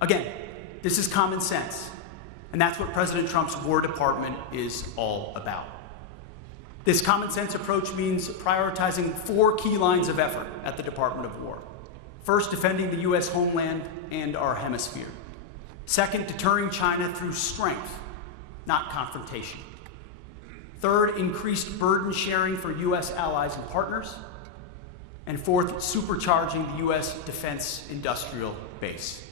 Again, this is common sense, and that's what President Trump's War Department is all about. This common sense approach means prioritizing 4 key lines of effort at the Department of War. First, defending the U.S. homeland and our hemisphere. Second, deterring China through strength, not confrontation. Third, increased burden sharing for U.S. allies and partners. And fourth, supercharging the U.S. defense industrial base.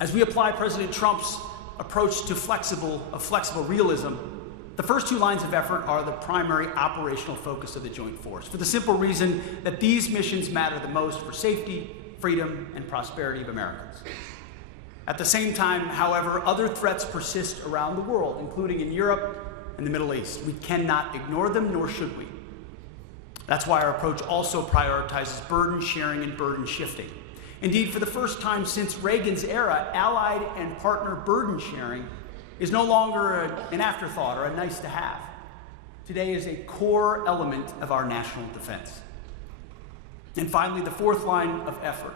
As we apply President Trump's approach to flexible realism, the first 2 lines of effort are the primary operational focus of the Joint Force, for the simple reason that these missions matter the most for safety, freedom, and prosperity of Americans. At the same time, however, other threats persist around the world, including in Europe and the Middle East. We cannot ignore them, nor should we. That's why our approach also prioritizes burden sharing and burden shifting. Indeed, for the first time since Reagan's era, allied and partner burden sharing is no longer an afterthought or a nice to have. Today is a core element of our national defense. And finally, the 4th line of effort,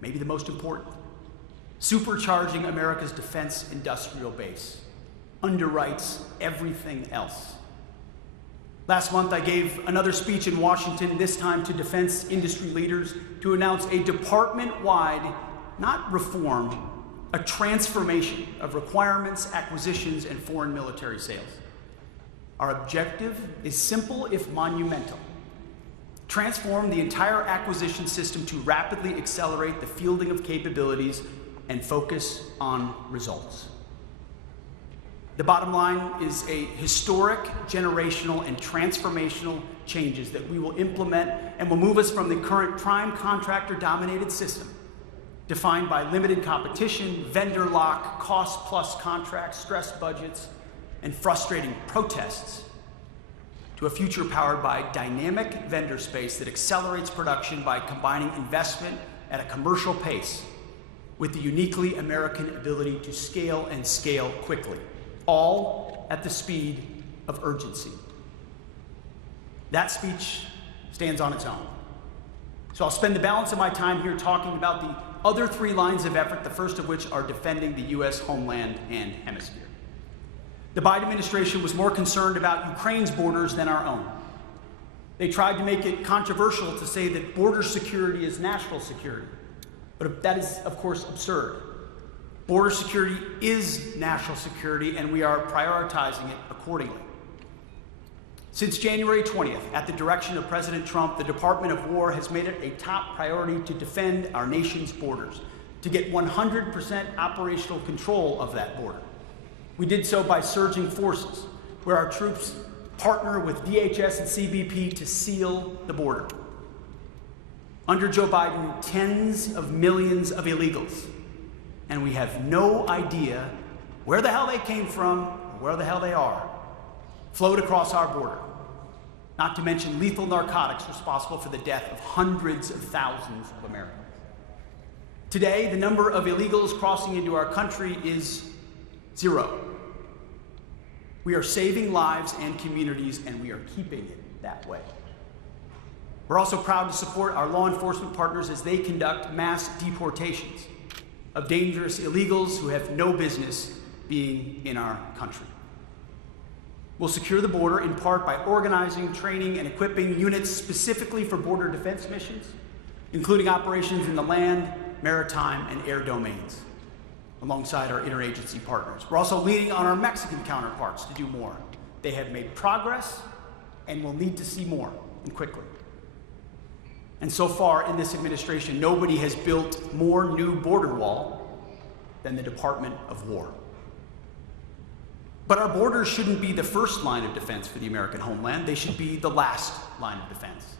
maybe the most important, supercharging America's defense industrial base, underwrites everything else. Last month, I gave another speech in Washington, this time to defense industry leaders, to announce a department-wide, not reform, a transformation of requirements, acquisitions, and foreign military sales. Our objective is simple if monumental. Transform the entire acquisition system to rapidly accelerate the fielding of capabilities and focus on results. The bottom line is a historic, generational, and transformational changes that we will implement and will move us from the current prime contractor-dominated system, defined by limited competition, vendor lock, cost-plus contracts, stressed budgets, and frustrating protests, to a future powered by dynamic vendor space that accelerates production by combining investment at a commercial pace with the uniquely American ability to scale and scale quickly, all at the speed of urgency. That speech stands on its own. So I'll spend the balance of my time here talking about the other 3 lines of effort, the first of which are defending the U.S. homeland and hemisphere. The Biden administration was more concerned about Ukraine's borders than our own. They tried to make it controversial to say that border security is national security, but that is, of course, absurd. Border security is national security, and we are prioritizing it accordingly. Since January 20th, at the direction of President Trump, the Department of War has made it a top priority to defend our nation's borders, to get 100% operational control of that border. We did so by surging forces, where our troops partner with DHS and CBP to seal the border. Under Joe Biden, tens of millions of illegals, and we have no idea where the hell they came from or where the hell they are, flowed across our border, not to mention lethal narcotics responsible for the death of hundreds of thousands of Americans. Today, the number of illegals crossing into our country is 0. We are saving lives and communities, and we are keeping it that way. We're also proud to support our law enforcement partners as they conduct mass deportations of dangerous illegals who have no business being in our country. We'll secure the border in part by organizing, training, and equipping units specifically for border defense missions, including operations in the land, maritime, and air domains, alongside our interagency partners. We're also leaning on our Mexican counterparts to do more. They have made progress and will need to see more, and quickly. And so far in this administration, nobody has built more new border wall than the Department of War. But our borders shouldn't be the first line of defense for the American homeland. They should be the last line of defense.